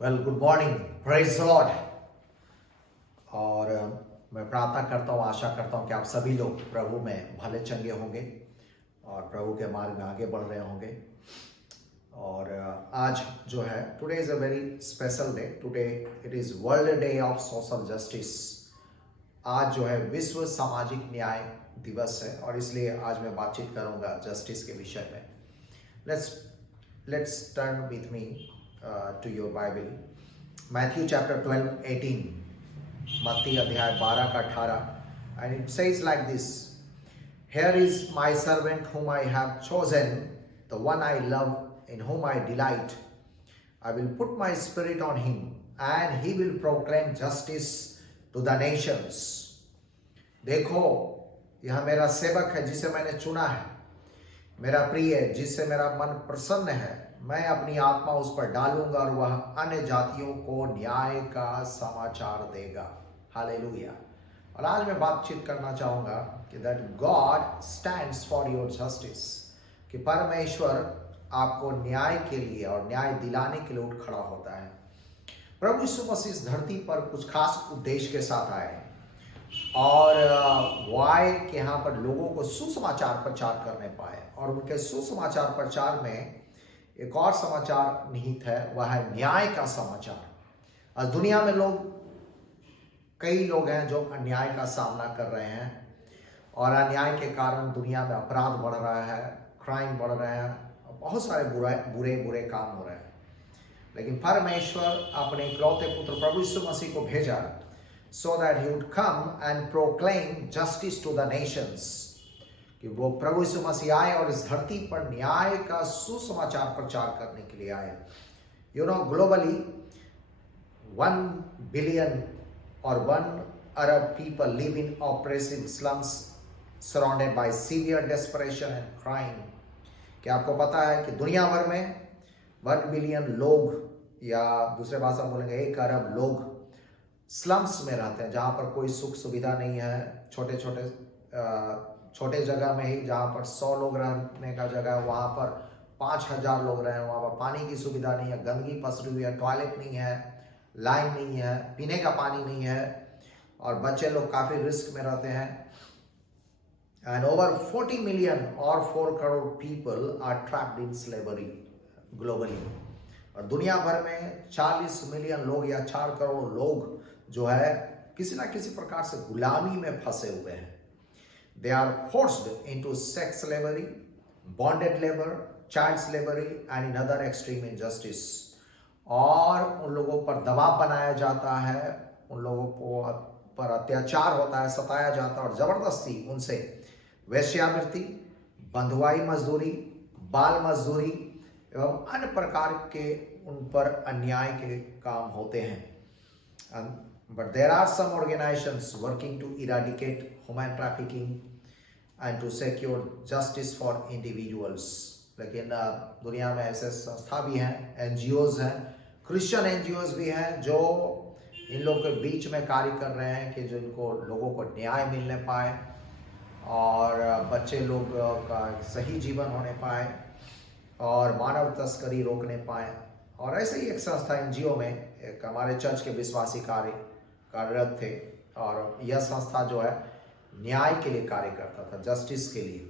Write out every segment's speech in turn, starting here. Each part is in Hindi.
Well good morning, praise the Lord. और मैं प्रार्थना करता हूँ, आशा करता हूँ कि आप सभी लोग प्रभु में भले चंगे होंगे और प्रभु के मार्ग में आगे बढ़ रहे होंगे। और आज जो है, today is a very special day. Today it is world day of social justice. आज जो है विश्व सामाजिक न्याय दिवस है और इसलिए आज मैं बातचीत करूँगा जस्टिस के विषय में। Let's turn with me to your Bible. Matthew chapter 12:18, मत्ती अध्याय 12 का 18, and it says like this: Here is my servant whom I have chosen, the one I love, in whom I delight. I will put my spirit on him, and he will proclaim justice to the nations. देखो, यह मेरा सेवक है जिसे मैंने चुना है, मेरा प्रिय जिससे मेरा मन प्रसन्न है। मैं अपनी आत्मा उस पर डालूंगा और वह अन्य जातियों को न्याय का समाचार देगा। हालेलुया। और आज मैं बातचीत करना चाहूँगा कि that God stands for your justice, कि परमेश्वर आपको न्याय के लिए और न्याय दिलाने के लिए उठ खड़ा होता है। प्रभु यीशु मसीह इस धरती पर कुछ खास उद्देश्य के साथ आए और वो आए कि यहाँ पर लोगों को सुसमाचार प्रचार करने पाए, और उनके सुसमाचार प्रचार में एक और समाचार निहित है, वह है न्याय का समाचार। आज दुनिया में कई लोग हैं जो अन्याय का सामना कर रहे हैं और अन्याय के कारण दुनिया में अपराध बढ़ रहा है, क्राइम बढ़ रहे हैं, बहुत सारे बुरे काम हो रहे हैं। लेकिन परमेश्वर अपने इकलौते पुत्र प्रभु यीशु मसीह को भेजा so that he would come and proclaim justice to the nations, कि वो प्रभु यीशु मसीह आए और इस धरती पर न्याय का सुसमाचार प्रचार करने के लिए आए। You know, globally 1 billion or 1 Arab people live in oppressive slums surrounded by severe desperation and crime. क्या आपको पता है कि दुनिया भर में 1 billion लोग, या दूसरे भाषा में बोलेंगे 1 अरब लोग स्लम्स में रहते हैं, जहाँ पर कोई सुख सुविधा नहीं है। छोटे जगह में ही, जहाँ पर 100 लोग रहने का जगह है, वहाँ पर 5000 लोग रहे हैं। वहाँ पर पानी की सुविधा नहीं है, गंदगी पसरी हुई है, टॉयलेट नहीं है, लाइन नहीं है, पीने का पानी नहीं है, और बच्चे लोग काफ़ी रिस्क में रहते हैं। एंड ओवर 40 million और 4 crore people are trapped in slavery globally. और दुनिया भर में 40 मिलियन लोग या 4 करोड़ लोग जो है किसी ना किसी प्रकार से गुलामी में फंसे हुए हैं। They are forced into sex slavery, bonded labor, child slavery and in other extreme injustice. और उन लोगों पर दबाव बनाया जाता है, उन लोगों को पर अत्याचार होता है, सताया जाता है और ज़बरदस्ती उनसे वेश्यावृत्ति, बंधुआई मजदूरी, बाल मजदूरी एवं अन्य प्रकार के उन पर अन्याय के काम होते हैं। But there are some organizations working to eradicate human trafficking and to secure justice for individuals. लेकिन दुनिया में ऐसे संस्था भी हैं, NGOs हैं, क्रिश्चियन NGOs भी हैं, जो इन लोगों के बीच में कार्य कर रहे हैं कि जो इनको लोगों को न्याय मिलने पाए और बच्चे लोग का सही जीवन होने पाए और मानव तस्करी रोकने पाए। और ऐसे ही एक संस्था NGO में एक हमारे चर्च के विश्वासी कार्यरत थे, और यह संस्था जो है न्याय के लिए कार्य करता था, जस्टिस के लिए।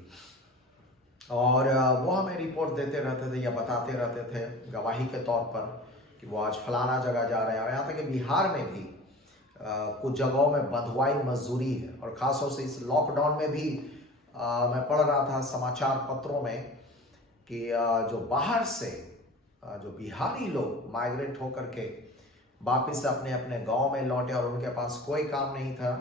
और वो हमें रिपोर्ट देते रहते थे या बताते रहते थे गवाही के तौर पर कि वो आज फलाना जगह जा रहे हैं। और यहाँ तक कि बिहार में भी कुछ जगहों में बंधुआई मजदूरी है, और ख़ासतौर से इस लॉकडाउन में भी मैं पढ़ रहा था समाचार पत्रों में कि जो बाहर से जो बिहारी लोग माइग्रेट होकर के वापस अपने अपने गांव में लौटे और उनके पास कोई काम नहीं था,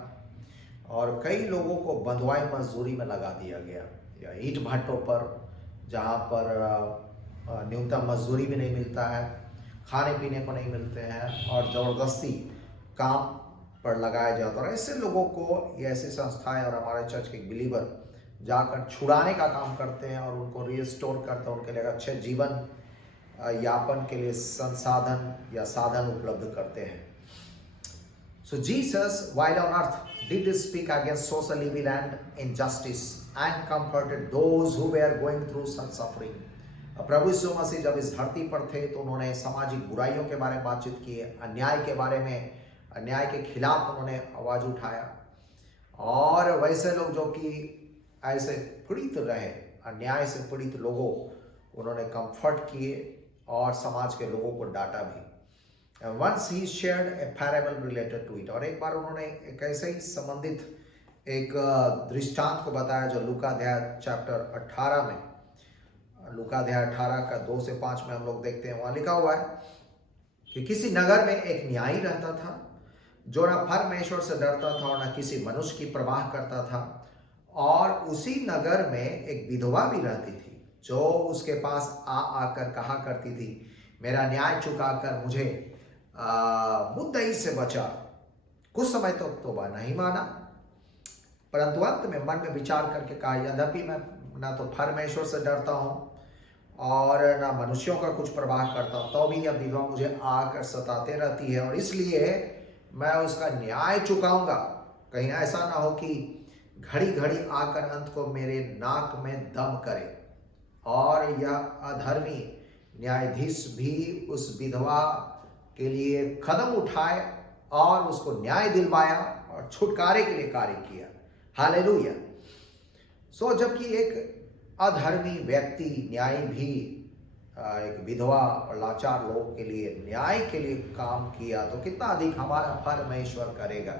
और कई लोगों को बंधुआई मजदूरी में लगा दिया गया, या ईंट भट्टों पर, जहां पर न्यूनतम मजदूरी भी नहीं मिलता है, खाने पीने को नहीं मिलते हैं, और ज़बरदस्ती काम पर लगाया जाता है। और ऐसे लोगों को ये ऐसी संस्थाएं और हमारे चर्च के बिलीवर जाकर छुड़ाने का काम करते हैं और उनको रिस्टोर करते हैं, उनके लिए अच्छे जीवन यापन के लिए संसाधन या साधन उपलब्ध करते हैं। So Jesus, while on earth, did speak against social evil and injustice and comforted those who were going through such suffering. प्रभु यीशु मसीह जब इस धरती पर थे तो उन्होंने सामाजिक बुराइयों के बारे में बातचीत की, अन्याय के बारे में, अन्याय के खिलाफ उन्होंने आवाज उठाया। और वैसे लोग जो कि ऐसे पीड़ित रहे, अन्याय से पीड़ित लोगों, उन्होंने कंफर्ट किए और समाज के लोगों को डांटा भी। Once he shared a parable related to it, और एक बार उन्होंने एक ऐसे ही संबंधित एक दृष्टांत को बताया जो लूका अध्याय चैप्टर 18 में, लूका अध्याय 18 का 2 से 5 में हम लोग देखते हैं। वहां लिखा हुआ है कि किसी नगर में एक न्यायी रहता था जो न परमेश्वर से डरता था और न किसी मनुष्य की परवाह करता था। और उसी नगर में एक विधवा भी रहती थी जो उसके पास आकर कहा करती थी, मेरा न्याय चुकाकर मुझे मुद्दई से बचा। कुछ समय तो वह नहीं माना, परंतु अंत में मन में विचार करके कहा, यद्यपि मैं ना तो परमेश्वर से डरता हूँ और ना मनुष्यों का कुछ परवाह करता हूँ, तो भी यह विधवा मुझे आकर सताते रहती है और इसलिए मैं उसका न्याय चुकाऊंगा। कहीं ऐसा ना हो कि घड़ी घड़ी आकर अंत को मेरे नाक में दम करे। और यह अधर्मी न्यायाधीश भी उस विधवा के लिए कदम उठाए और उसको न्याय दिलवाया और छुटकारे के लिए कार्य किया। हालेलुया। सो जबकि एक अधर्मी व्यक्ति न्याय भी एक विधवा और लाचार लोग के लिए न्याय के लिए काम किया, तो कितना अधिक हमारा परमेश्वर करेगा।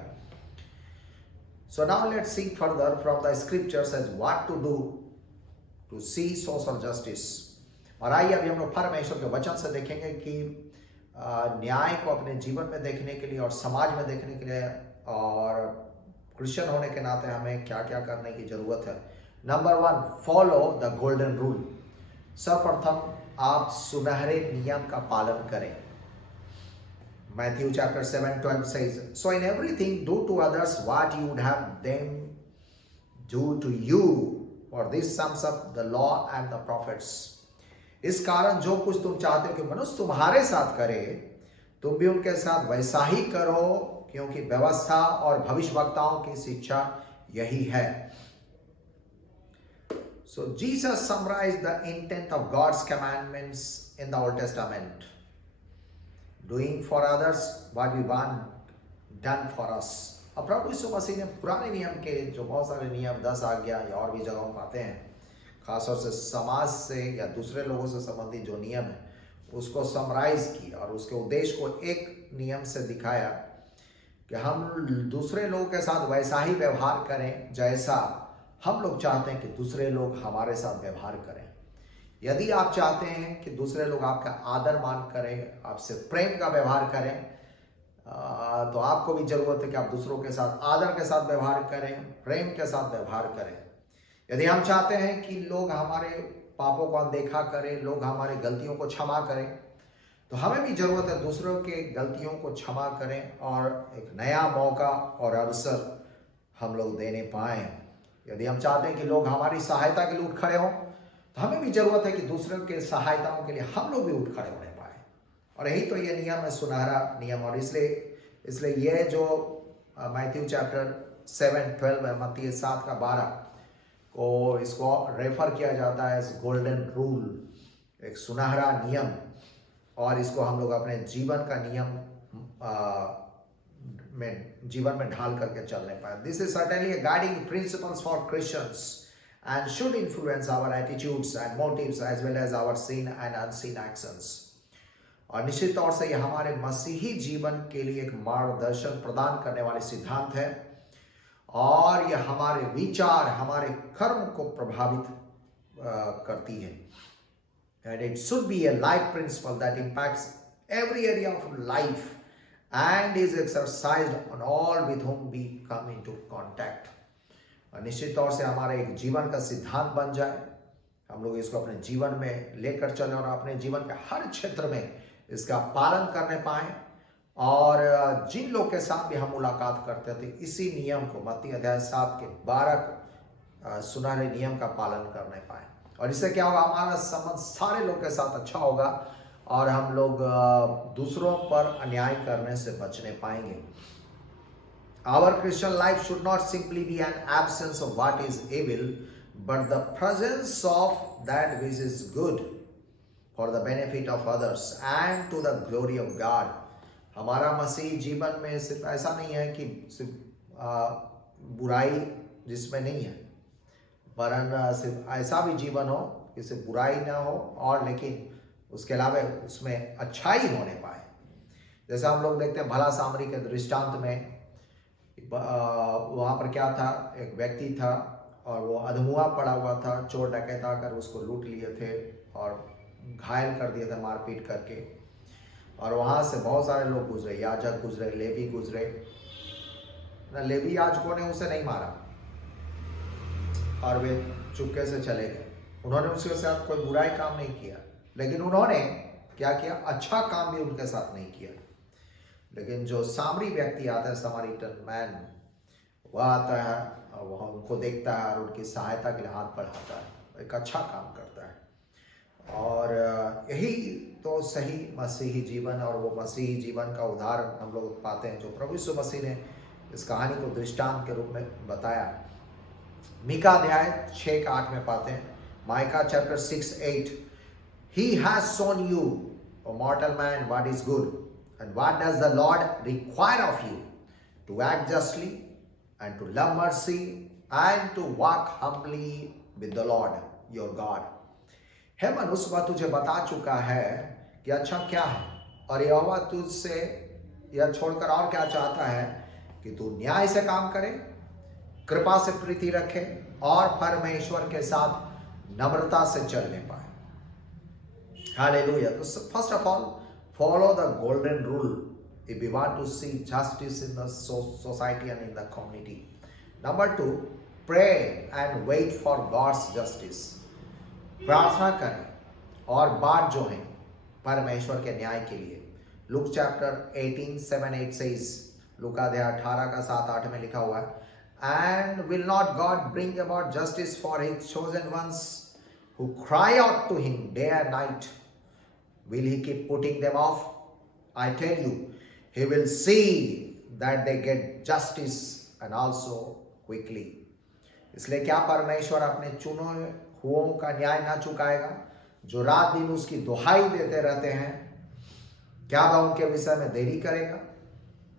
So now let's see further from the scriptures as what to do to see social justice. और आइए अभी हम लोग परमेश्वर के वचन से देखेंगे कि न्याय को अपने जीवन में देखने के लिए और समाज में देखने के लिए और क्रिश्चियन होने के नाते हमें क्या क्या करने की जरूरत है। Number 1, follow the golden rule. सर्वप्रथम आप सुनहरे नियम का पालन करें। Matthew chapter 7:12 says, so in everything do to others what you would have them do to you, for this sums up the law and the prophets। इस कारण जो कुछ तुम चाहते हो कि मनुष्य तुम्हारे साथ करे, तुम भी उनके साथ वैसा ही करो, क्योंकि व्यवस्था और भविष्यवक्ताओं की शिक्षा यही है। So Jesus summarized the intent of God's commandments in the Old Testament, doing for others what we want done for us। अब प्रभु यीशु मसीह ने पुराने नियम के जो बहुत सारे नियम 10 आज्ञा या और भी जगहों में आते हैं, खासतौर से समाज से या दूसरे लोगों से संबंधित जो नियम है उसको समराइज किया और उसके उद्देश्य को एक नियम से दिखाया कि हम दूसरे लोगों के साथ वैसा ही व्यवहार करें जैसा हम लोग चाहते हैं कि दूसरे लोग हमारे साथ व्यवहार करें। यदि आप चाहते हैं कि दूसरे लोग आपका आदर मान करें, आपसे प्रेम का व्यवहार करें, तो आपको भी जरूरत है कि आप दूसरों के साथ आदर के साथ व्यवहार करें, प्रेम के साथ व्यवहार करें। यदि हम चाहते हैं कि लोग हमारे पापों को अनदेखा करें, लोग हमारे गलतियों को क्षमा करें, तो हमें भी जरूरत है दूसरों के गलतियों को क्षमा करें और एक नया मौका और अवसर हम लोग देने पाएं। यदि हम चाहते हैं कि लोग हमारी सहायता के लिए उठ खड़े हों, तो हमें भी जरूरत है कि दूसरों के सहायताओं के लिए हम लोग भी उठ खड़े होने पाए। और यही तो ये नियम है, सुनहरा नियम। और इसलिए ये जो मैथ्यू चैप्टर 7:12 है, मत्ती 7:12 को इसको रेफर किया जाता है एज गोल्डन रूल, एक सुनहरा नियम। और इसको हम लोग अपने जीवन का नियम जीवन में ढाल करके चलने पाए। This is certainly guiding principles for Christians and should influence our attitudes and motives as well as our seen and unseen actions. और निश्चित तौर से यह हमारे मसीही जीवन के लिए एक मार्गदर्शन प्रदान करने वाले सिद्धांत है और यह हमारे विचार, हमारे कर्म को प्रभावित करती है। And it should be a life principle that impacts every area of life and is exercised on all with whom we come into contact। और निश्चित तौर से हमारे एक जीवन का सिद्धांत बन जाए, हम लोग इसको अपने जीवन में लेकर चलें और अपने जीवन के हर क्षेत्र में इसका पालन करने पाएं। और जिन लोग के साथ भी हम मुलाकात करते थे, इसी नियम को मत्ती अध्याय 7:12 सुनहरे नियम का पालन करने पाएं। और इससे क्या होगा, हमारा संबंध सारे लोग के साथ अच्छा होगा और हम लोग दूसरों पर अन्याय करने से बचने पाएंगे। Our Christian life should not simply be an absence of what is evil, but the presence of that which is good। For the benefit of others and to the glory of God. हमारा मसीह जीवन में सिर्फ ऐसा नहीं है कि सिर्फ बुराई जिसमें नहीं है, वरन सिर्फ ऐसा भी जीवन हो कि सिर्फ बुराई ना हो और लेकिन उसके अलावा उसमें अच्छाई होने पाए। जैसे हम लोग देखते हैं भला सामरी के दृष्टांत में, वहाँ पर क्या था, एक व्यक्ति था और वो अधमुआ पड़ा हुआ था, चोर डकैत आकर उसको लूट लिए थे और घायल कर दिए थे मारपीट करके। और वहाँ से बहुत सारे लोग गुजरे, याजक गुजरे, लेवी गुजरे ना। लेवी याजकों ने उसे नहीं मारा और वे चुपके से चले गए। उन्होंने उसके साथ कोई बुराई काम नहीं किया, लेकिन उन्होंने क्या किया, अच्छा काम भी उनके साथ नहीं किया। लेकिन जो सामरी व्यक्ति आता है, समरीटन मैन, वह आता है और वह उनको देखता है और उनकी सहायता के लिए हाथ बढ़ाता है, एक अच्छा काम करता है। और यही तो सही मसीही जीवन और वो मसीही जीवन का उदाहरण हम लोग पाते हैं जो प्रभु यीशु मसीह ने इस कहानी को दृष्टांत के रूप में बताया। मीका अध्याय 6-8 में पाते हैं, mica chapter 6:8, He has shown you, O mortal man, what is good, and what does the Lord require of you? To act justly, and to love mercy, and to walk humbly with the Lord your God. हे मनुष्य, वह तुझे बता चुका है कि अच्छा क्या है, और यहोवा तुझसे यह छोड़कर और क्या चाहता है कि तू न्याय से काम करे, कृपा से प्रीति रखे और परमेश्वर के साथ नम्रता से चलने पाए। हालेलुया। तो first of all, follow the golden rule if you want to see justice in the society and in the community. Number 2, pray and wait for God's justice. प्रार्थना करें और बाट जो है परमेश्वर के न्याय के लिए। लूक चैप्टर 18:7-8 says, लूका अध्याय 18 का 7-8 में लिखा हुआ है, and will not God bring about justice for his chosen ones who cry out to him day and night? Will he keep putting them off? I tell you, he will see that they get justice and also quickly. इसलिए क्या परमेश्वर अपने चुने हुओं का न्याय ना चुकाएगा जो रात दिन उसकी दुहाई देते रहते हैं? क्या वह उनके विषय में देरी करेगा?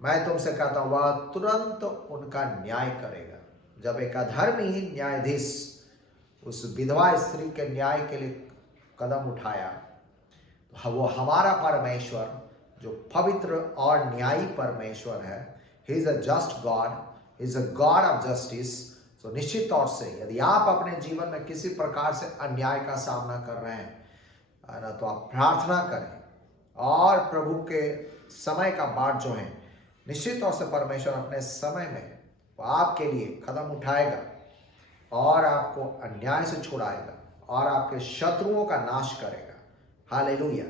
मैं तुमसे कहता हूं, वह तुरंत उनका न्याय करेगा। जब एक अधर्मी न्यायाधीश उस विधवा स्त्री के न्याय के लिए कदम उठाया, तो वो हमारा परमेश्वर जो पवित्र और न्यायी परमेश्वर है, he is a just God, he is a God of justice. तो निश्चित तौर से यदि आप अपने जीवन में किसी प्रकार से अन्याय का सामना कर रहे हैं ना, तो आप प्रार्थना करें और प्रभु के समय का बाट जो है, निश्चित तौर से परमेश्वर अपने समय में वो आपके लिए कदम उठाएगा और आपको अन्याय से छुड़ाएगा और आपके शत्रुओं का नाश करेगा। हालेलुया।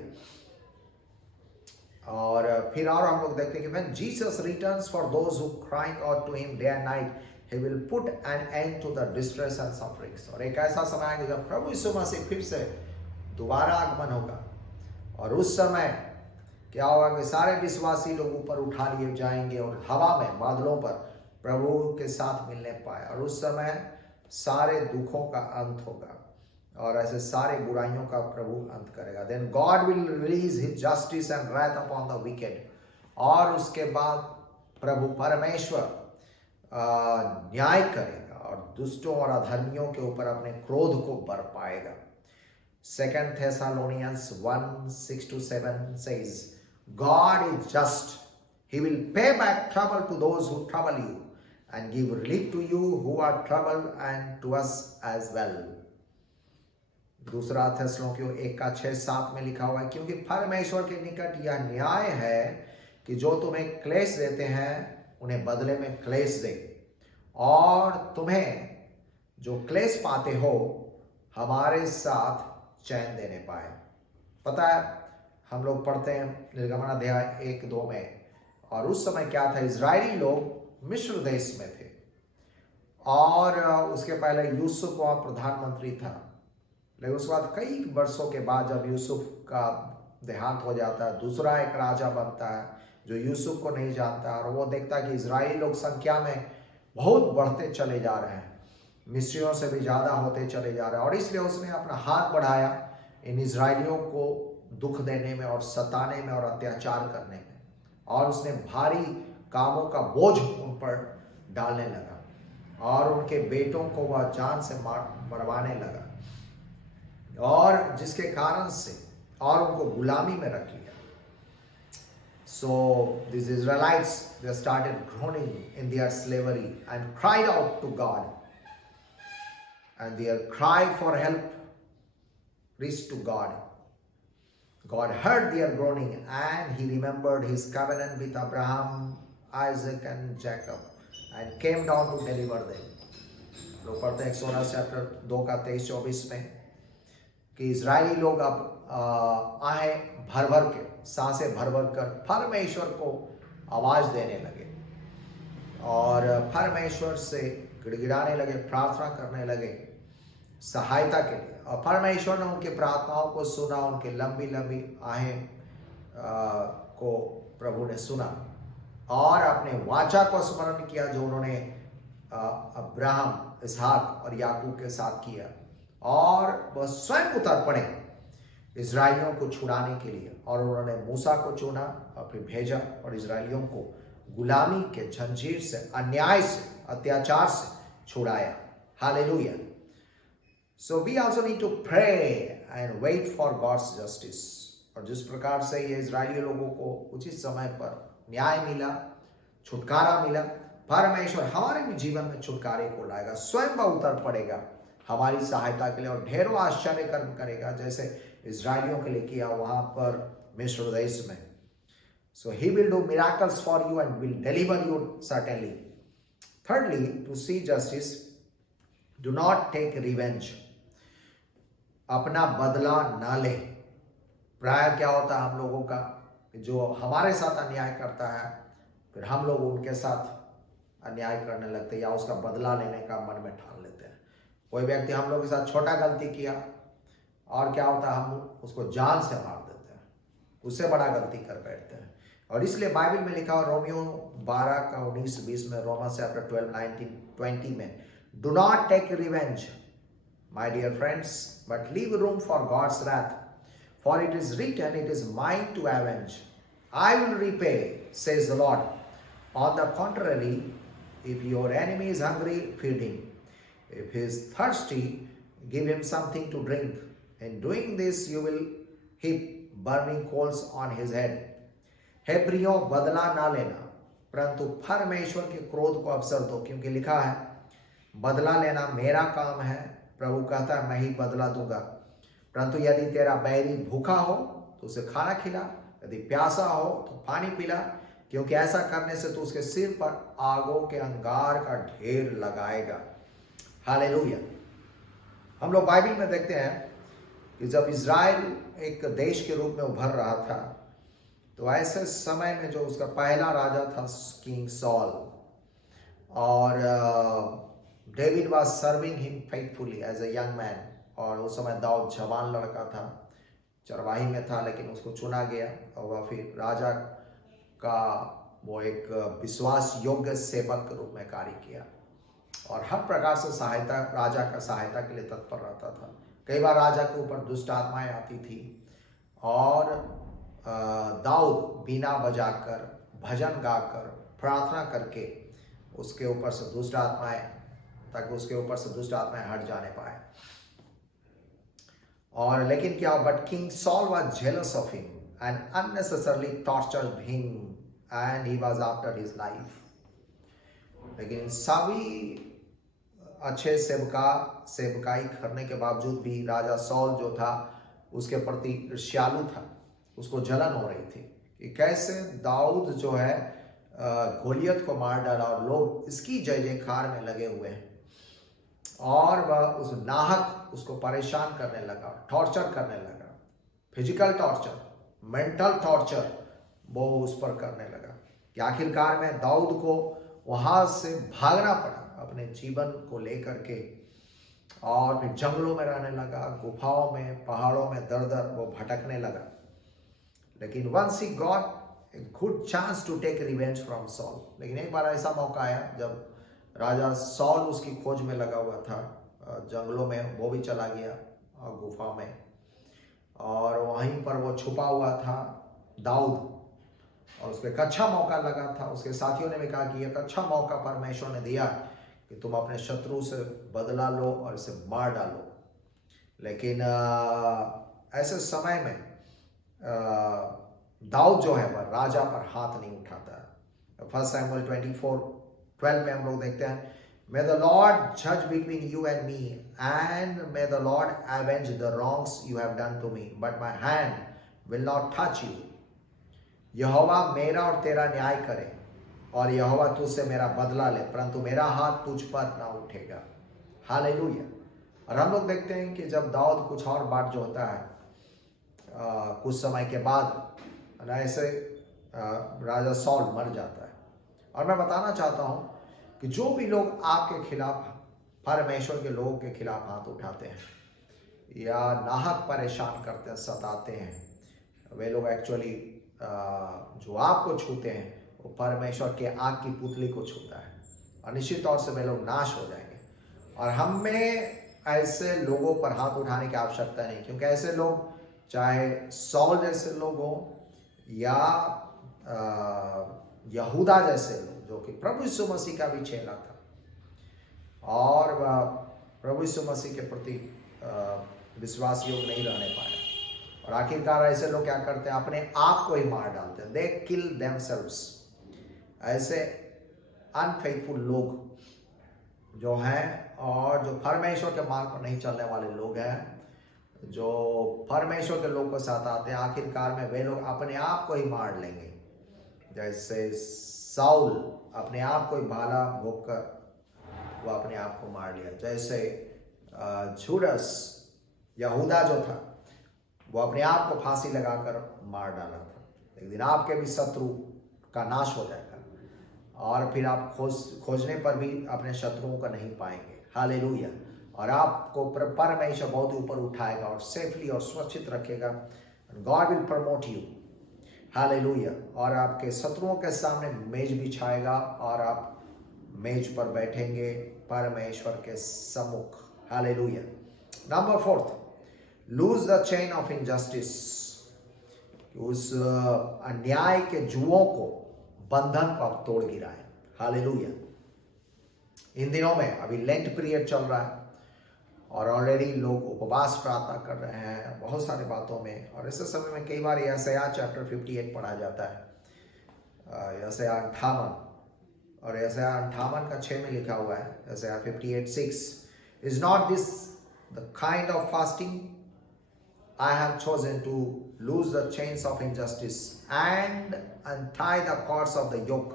और फिर और हम लोग देखते हैं कि when Jesus returns for those who crying out to him day and night, he will put an end to the distress and sufferings. और एक ऐसा समय आएगा जब प्रभु यीशु मसीह फिर से दोबारा आगमन होगा और उस समय क्या होगा कि सारे विश्वासी लोग ऊपर उठा लिए जाएंगे और हवा में बादलों पर प्रभु के साथ मिलने पाए, और उस समय सारे दुखों का अंत होगा और ऐसे सारे बुराइयों का प्रभु अंत करेगा। Then God will release his justice and wrath upon the wicked. और उसके बाद प्रभु परमेश्वर न्याय करेगा और दुष्टों और अधर्मियों के ऊपर अपने क्रोध को बरपाएगा। 2 Thessalonians 1:6-7 says, God is just. He will pay back trouble to those who trouble you and give relief to you who are troubled and to us as well. दूसरा थिस्सलुनीकियों 1:6-7 में लिखा हुआ है, क्योंकि परमेश्वर के निकट यह न्याय है कि जो तुम्हें क्लेश देते हैं उन्हें बदले में क्लेश दे, और तुम्हें जो क्लेश पाते हो हमारे साथ चैन देने पाए। पता है, हम लोग पढ़ते हैं निर्गमन अध्याय 1-2 में, और उस समय क्या था, इजरायली लोग मिस्र देश में थे और उसके पहले यूसुफ वहाँ प्रधानमंत्री था। लेकिन उसके बाद कई वर्षों के बाद जब यूसुफ का देहांत हो जाता है, दूसरा एक राजा बनता है जो यूसुफ को नहीं जानता, और वो देखता है कि इजरायली लोग संख्या में बहुत बढ़ते चले जा रहे हैं, मिस्रियों से भी ज़्यादा होते चले जा रहे हैं, और इसलिए उसने अपना हाथ बढ़ाया इन इजरायलियों को दुख देने में और सताने में और अत्याचार करने में, और उसने भारी कामों का बोझ उन पर डालने लगा और उनके बेटों को वह जान से मरवाने लगा, और जिसके कारण से और उनको गुलामी में रख लिया। So these Israelites, they started groaning in their slavery and cried out to God, and their cry for help reached to God. God heard their groaning, and he remembered his covenant with Abraham, Isaac and Jacob, and came down to deliver them. लोग पढ़ते हैं 16 चैप्टर 2 का 23-24 में कि इजरायली लोग अब आए भर भर के, सांसें भर भर कर परमेश्वर को आवाज देने लगे और परमेश्वर से गिड़गिड़ाने लगे, प्रार्थना करने लगे सहायता के लिए। और परमेश्वर ने उनकी प्रार्थनाओं को सुना, उनके लंबी लंबी आहें को प्रभु ने सुना और अपने वाचा को स्मरण किया जो उन्होंने अब्राहम, इसहाक और याकूब के साथ किया, और वह स्वयं उतर पड़े इजरायलियों को छुड़ाने के लिए। और उन्होंने मूसा को चुना और फिर भेजा और इजरायलियों को गुलामी के जंजीर से, अन्याय से, अत्याचार से छुड़ाया। Hallelujah. So we also need to pray and wait for God's justice। और जिस प्रकार से ये इजरायली लोगों को उचित समय पर न्याय मिला, छुटकारा मिला, परमेश्वर हमारे भी जीवन में छुटकारे को लाएगा, स्वयं वह उतर पड़ेगा हमारी सहायता के लिए और ढेरों आश्चर्य कर्म करेगा, जैसे इजरायलियों के लिए किया वहां पर मिस्र देश में। So he will do miracles for you and will deliver you certainly। Thirdly, to see justice, do not take revenge। अपना बदला ना ले। प्राय क्या होता है हम लोगों का, जो हमारे साथ अन्याय करता है फिर हम लोग उनके साथ अन्याय करने लगते हैं या उसका बदला लेने का मन में ठान लेते हैं। कोई व्यक्ति हम लोग के साथ छोटा गलती किया और क्या होता है, हम उसको जान से मार देते हैं, उससे बड़ा गलती कर बैठते हैं। और इसलिए बाइबल में लिखा रोमियो 12 का 19-20 में, रोमन्स चैप्टर 12, 19-20 में, do not take revenge my dear friends, but leave room for God's wrath, for it is written, it is mine to avenge, I will repay, says the Lord। On the contrary, if your enemy is hungry, feed him, if he is thirsty, give him something to drink, in doing this you will heap burning coals on his head। हे प्रियो, बदला ना लेना, परंतु परमेश्वर के क्रोध को अवसर दो, क्योंकि लिखा है, बदला लेना मेरा काम है, प्रभु कहता है मैं ही बदला दूंगा। परंतु यदि तेरा बैरी भूखा हो तो उसे खाना खिला, यदि प्यासा हो तो पानी पिला, क्योंकि ऐसा करने से तो उसके सिर पर आगों के अंगार का ढेर लगाएगा। हालेलुया। हम लोग बाइबल में देखते हैं कि जब इज़राइल एक देश के रूप में उभर रहा था, तो ऐसे समय में जो उसका पहला राजा था किंग सॉल, और David was serving him faithfully as a young man. और उस समय दाऊद जवान लड़का था, चरवाही में था, लेकिन उसको चुना गया और वह फिर राजा का वो एक विश्वास योग्य सेवक के रूप में कार्य किया और हर प्रकार से राजा का सहायता के लिए तत्पर रहता था। कई बार राजा के ऊपर दुष्ट आत्माएं आती थी और दाऊद बीना बजाकर, भजन गाकर, प्रार्थना करके उसके ऊपर से दुष्ट आत्माएं, ताकि उसके ऊपर से दुष्ट आत्माएं हट जाने पाए। और लेकिन क्या, but king sol was jealous of him and unnecessarily tortured him and he was after his life. लेकिन सभी अच्छे सेवकाई करने के बावजूद भी राजा सॉल जो था उसके प्रति ईर्ष्यालु था, उसको जलन हो रही थी कि कैसे दाऊद जो है गोलियत को मार डाला और लोग इसकी जय जयकार में लगे हुए हैं, और वह उस नाहक उसको परेशान करने लगा, टॉर्चर करने लगा, फिजिकल टॉर्चर, मेंटल टॉर्चर वो उस पर करने लगा कि आखिरकार में दाऊद को वहां से भागना पड़ा अपने जीवन को लेकर के, और फिर जंगलों में रहने लगा, गुफाओं में, पहाड़ों में दर दर वो भटकने लगा। लेकिन once he got a good chance to take revenge from Saul. लेकिन एक बार ऐसा मौका आया जब राजा सॉल उसकी खोज में लगा हुआ था जंगलों में, वो भी चला गया और गुफा में, और वहीं पर वो छुपा हुआ था दाऊद, और उसको एक अच्छा मौका लगा था। उसके साथियों ने भी कहा कि एक अच्छा मौका परमेश्वर ने दिया कि तुम अपने शत्रु से बदला लो और इसे मार डालो। लेकिन ऐसे समय में दाऊद जो है वह राजा पर हाथ नहीं उठाता है। 1 Samuel 24:12 में हम लोग देखते हैं, May the Lord judge between you and me, and may the Lord avenge the wrongs you have done to me, but my hand will not touch you. यहोवा मेरा और तेरा न्याय करे, और यहोवा तुझसे मेरा बदला ले, परंतु मेरा हाथ तुझ पर ना उठेगा। हालेलुया। और हम लोग देखते हैं कि जब दाऊद कुछ और बात जो होता है कुछ समय के बाद ऐसे राजा सॉल मर जाता है। और मैं बताना चाहता हूं कि जो भी लोग आपके खिलाफ, परमेश्वर के लोगों के खिलाफ हाथ उठाते हैं या नाहक परेशान करते हैं, सताते हैं, वे लोग एक्चुअली जो आपको छूते हैं वो परमेश्वर के आग की पुतली को छूता है, और निश्चित तौर से वे लोग नाश हो जाएंगे। और हमें ऐसे लोगों पर हाथ उठाने की आवश्यकता नहीं, क्योंकि ऐसे लोग, चाहे सॉल जैसे लोग हों या यहूदा जैसे लोग, जो कि प्रभु यीशु मसीह का भी चेला था और प्रभु यीशु मसीह के प्रति विश्वास योग्य नहीं रहने पाया, और आखिरकार ऐसे लोग क्या करते हैं, अपने आप को ही मार डालते हैं। दे किल देमसेल्व्स। ऐसे अनफेथफुल लोग जो हैं और जो परमेश्वर के मार्ग पर नहीं चलने वाले लोग हैं, जो परमेश्वर के लोग को सताते हैं, आखिरकार में वे लोग अपने आप को ही मार लेंगे। जैसे साउल अपने आप को ही भाला भोंककर वो अपने आप को मार लिया। जैसे जुडस, यहूदा जो था, वो अपने आप को फांसी लगाकर मार डाला था। एक दिन आपके भी शत्रु का नाश हो जाएगा, और फिर आप खोजने पर भी अपने शत्रुओं को नहीं पाएंगे। हालेलुया। और आपको परमेश्वर बहुत ऊपर उठाएगा और सेफली और सुरक्षित रखेगा। God will promote you. Hallelujah. और आपके शत्रुओं के सामने मेज बिछाएगा और आप मेज पर बैठेंगे परमेश्वर के सम्मुख। Hallelujah. Number 4, loose the chain of injustice. उस अन्याय के जुओं को, बंधन को आप तोड़ गिराएं। हालेलुया। इन दिनों में अभी लेंट पीरियड चल रहा है और ऑलरेडी लोग उपवास प्रार्थना कर रहे हैं बहुत सारी बातों में, और ऐसे समय में कई बार यशायाह चैप्टर 58 पढ़ा जाता है, यशायाह 58, और यशायाह 58 का 6 में लिखा हुआ है, यशायाह 58:6, is not this the kind of fasting I have chosen to loose the chains of injustice and untie the cords of the yoke,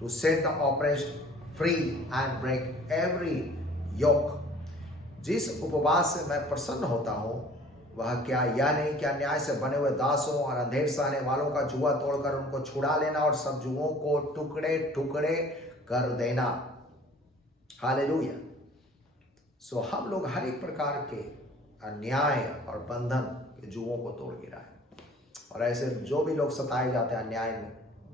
to set the oppressed free and break every yoke. जिस उपवास से मैं प्रसन्न होता हूँ वह क्या यह नहीं कि अन्याय से बने हुए दासों और अंधेर सहने वालों का जुआ तोड़कर उनको छुड़ा लेना और सब जुओं को टुकड़े टुकड़े कर देना। हालेलुया। सो हम लोग हर एक प्रकार के अन्याय और बंधन के जुओं को तोड़ गिराएं, और ऐसे जो भी लोग सताए जाते हैं अन्याय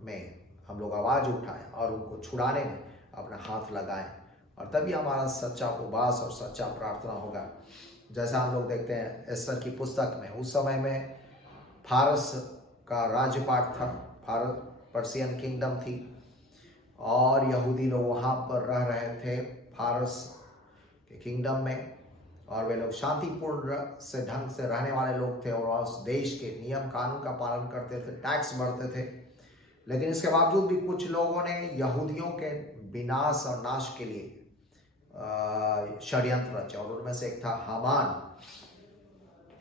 में हम लोग आवाज उठाएं और उनको छुड़ाने में अपना हाथ लगाएं, और तभी हमारा सच्चा उपवास और सच्चा प्रार्थना होगा। जैसा हम लोग देखते हैं एस्तर की पुस्तक में, उस समय में फारस का राज्यपाट था, पर्शियन किंगडम थी, और यहूदी लोग वहाँ पर रह रहे थे फारस के किंगडम में, और वे लोग शांतिपूर्ण से ढंग से रहने वाले लोग थे और उस देश के नियम कानून का पालन करते थे, टैक्स भरते थे। लेकिन इसके बावजूद भी कुछ लोगों ने यहूदियों के विनाश और नाश के लिए षड्यंत्र रचा, और उनमें से एक था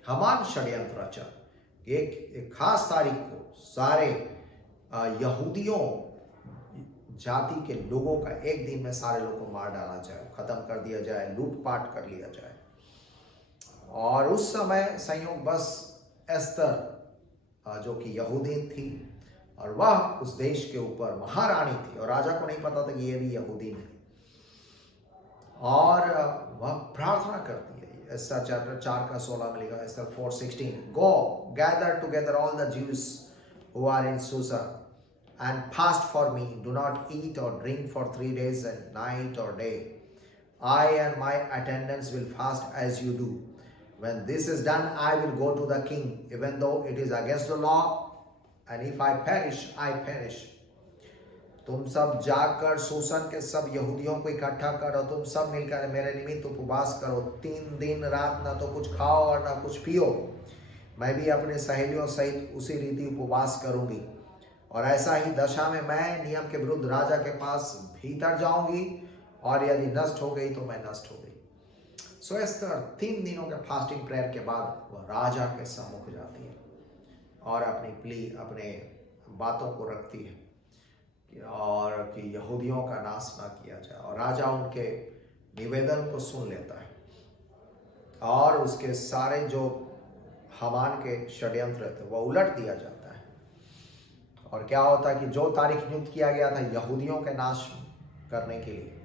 हामान षड्यंत्र रचा। एक खास तारीख को सारे यहूदियों जाति के लोगों का एक दिन में सारे लोगों को मार डाला जाए, खत्म कर दिया जाए, लूटपाट कर लिया जाए। और उस समय संयोग बस एस्तर जो कि यहूदी थी, और वह उस देश के ऊपर महारानी थी, और राजा को नहीं पता था कि ये भी यहूदी है, और वह प्रार्थना करती है। एस्तर चैप्टर 4 का 16 में लिखा, Esther 4:16, go gather together all the Jews who are in Susa and fast for me. Do not eat or drink for 3 days and night or day. I and my attendants will fast as you do. When this is done, I will go to the king, even though it is against the law, and if I perish, I perish. तुम सब जाकर शूशन के सब यहूदियों को इकट्ठा करो, तुम सब मिलकर मेरे निमित्त उपवास करो, 3 दिन रात ना तो कुछ खाओ और ना कुछ पियो। मैं भी अपने सहेलियों सहित उसी रीति उपवास करूंगी, और ऐसा ही दशा में मैं नियम के विरुद्ध राजा के पास भीतर जाऊंगी, और यदि नष्ट हो गई तो मैं नष्ट हो गई। सो एस्थर 3 दिनों के फास्टिंग प्रेयर के बाद वह राजा के सम्मुख जाती है और अपनी प्ली, अपने बातों को रखती है और कि यहूदियों का नाश ना किया जाए। और राजा उनके निवेदन को सुन लेता है और उसके सारे जो हामान के षड्यंत्र थे वह उलट दिया जाता है। और क्या होता है कि जो तारीख नियुक्त किया गया था यहूदियों के नाश करने के लिए,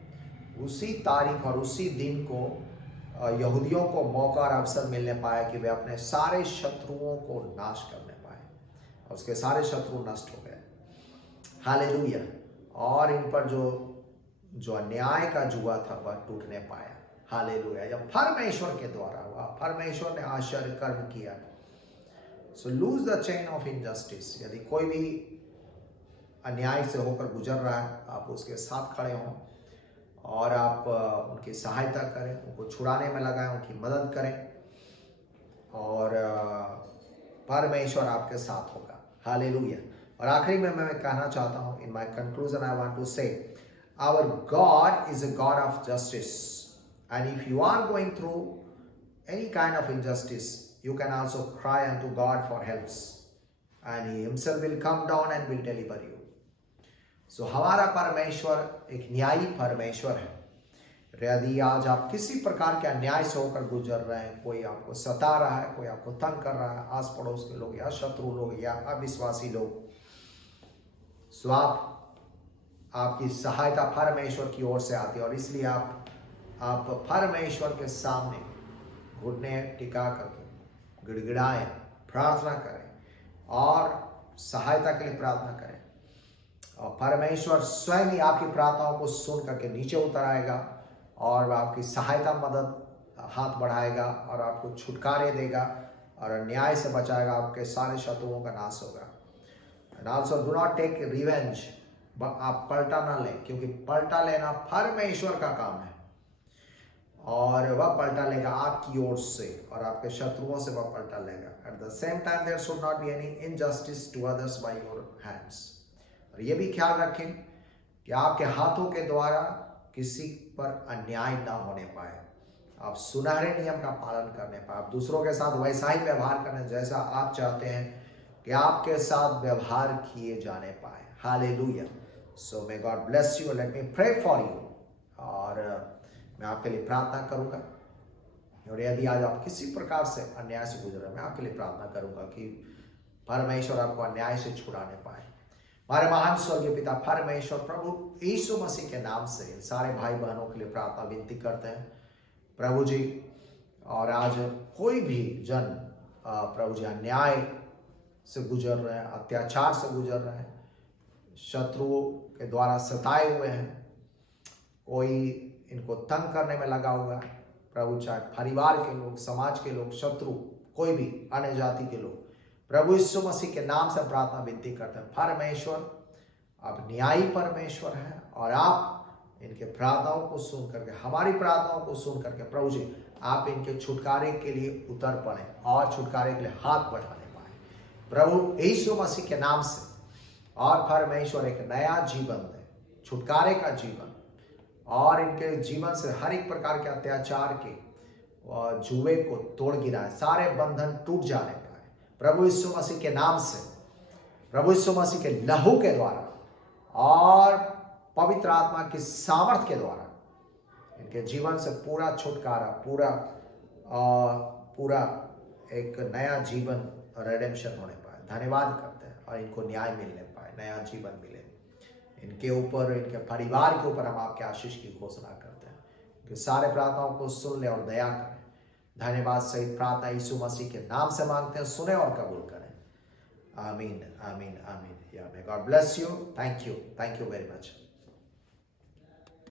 उसी तारीख और उसी दिन को यहूदियों को मौका और अवसर मिलने पाया कि वे अपने सारे शत्रुओं को नाश करने पाए, और उसके सारे शत्रु नष्ट हो गए। हालेलुया। और इन पर जो अन्याय का जुआ था वह टूटने पाया। हालेलुया। जब परमेश्वर के द्वारा हुआ, परमेश्वर ने आश्चर्य कर्म किया। So loose the chain of injustice. यदि कोई भी अन्याय से होकर गुजर रहा है, आप उसके साथ खड़े हों और आप उनकी सहायता करें, उनको छुड़ाने में लगाएं, उनकी मदद करें, और परमेश्वर आपके साथ होगा। हालेलुया। और आखिरी में मैं कहना चाहता हूं, in my conclusion I want to say, our God is a God of justice, and if you are going through any kind of injustice, you can also cry unto God for helps, and he himself will come down and will deliver you. So हमारा परमेश्वर एक न्यायी परमेश्वर है। यदि आज आप किसी प्रकार के अन्याय से होकर गुजर रहे हैं, कोई आपको सता रहा है, कोई आपको तंग कर रहा है, आस पड़ोस के लोग या शत्रु लोग या अविश्वासी लोग, सो आपकी सहायता परमेश्वर की ओर से आती है। और इसलिए आप परमेश्वर के सामने घुटने टिका करके गिड़गिड़ाएं, प्रार्थना करें और सहायता के लिए प्रार्थना करें, और परमेश्वर स्वयं ही आपकी प्रार्थनाओं को सुन करके नीचे उतर आएगा और आपकी सहायता, मदद हाथ बढ़ाएगा और आपको छुटकारे देगा और अन्याय से बचाएगा। आपके सारे शत्रुओं का नाश होगा। And also do not take revenge. आप पलटा ना लें, क्योंकि पलटा लेना परमेश्वर का काम है, और वह पलटा लेगा आपकी ओर से, और आपके शत्रुओं से वह पलटा लेगा। At the same time there should not be any injustice to others by your hands. और ये भी ख्याल रखें कि आपके हाथों के द्वारा किसी पर अन्याय ना होने पाए। आप सुनहरे नियम का पालन करने पाए, आप दूसरों के साथ वैसा ही व्यवहार करने जैसा आप चाहते हैं कि आपके साथ व्यवहार किए जाने पाए। Hallelujah. So may God bless you. Let me pray for you. और मैं आपके लिए प्रार्थना करूंगा, और यदि आज आप किसी प्रकार से अन्याय से गुजर रहे हैं, मैं आपके लिए प्रार्थना करूंगा कि परमेश्वर आपको अन्याय से छुड़ाने पाए। हमारे महान स्वर्गीय पिता परमेश्वर, प्रभु यीशु मसीह के नाम से इन सारे भाई बहनों के लिए प्रार्थना विनती करते हैं प्रभु जी। और आज कोई भी जन प्रभु जी अन्याय से गुजर रहे हैं, अत्याचार से गुजर रहे हैं, शत्रुओं के द्वारा सताए हुए हैं, कोई इनको तंग करने में लगा हुआ है प्रभु, चाहे परिवार के लोग, समाज के लोग, शत्रु, कोई भी अन्य जाति के लोग, प्रभु यीशु मसीह के नाम से प्रार्थना विनती करते हैं। परमेश्वर, आप न्यायी परमेश्वर हैं, और आप इनके प्रार्थनाओं को सुन करके, हमारी प्रार्थनाओं को सुन करके प्रभु जी आप इनके छुटकारे के लिए उतर पड़े और छुटकारे के लिए हाथ बढ़ाने पाए प्रभु यीशु मसीह के नाम से। और परमेश्वर एक नया जीवन दे, छुटकारे का जीवन, और इनके जीवन से हर एक प्रकार के अत्याचार के जुए को तोड़ गिराए, सारे बंधन टूट जाने पाए प्रभु यीशु मसीह के नाम से, प्रभु यीशु मसीह के लहू के द्वारा और पवित्र आत्मा की सामर्थ के द्वारा इनके जीवन से पूरा छुटकारा, पूरा एक नया जीवन रिडेम्पशन होने पाए। धन्यवाद करते हैं, और इनको न्याय मिलने पाए, नया जीवन मिले इनके ऊपर, इनके परिवार के ऊपर हम आपके आशीष की घोषणा करते हैं कि सारे प्रार्थनाओं को सुन ले और दया करें। धन्यवाद सहित प्रार्थना यीशु मसीह के नाम से मांगते हैं, सुने और कबूल करें। आमीन, आमीन, आमीन। या मे God bless you. Thank you very much.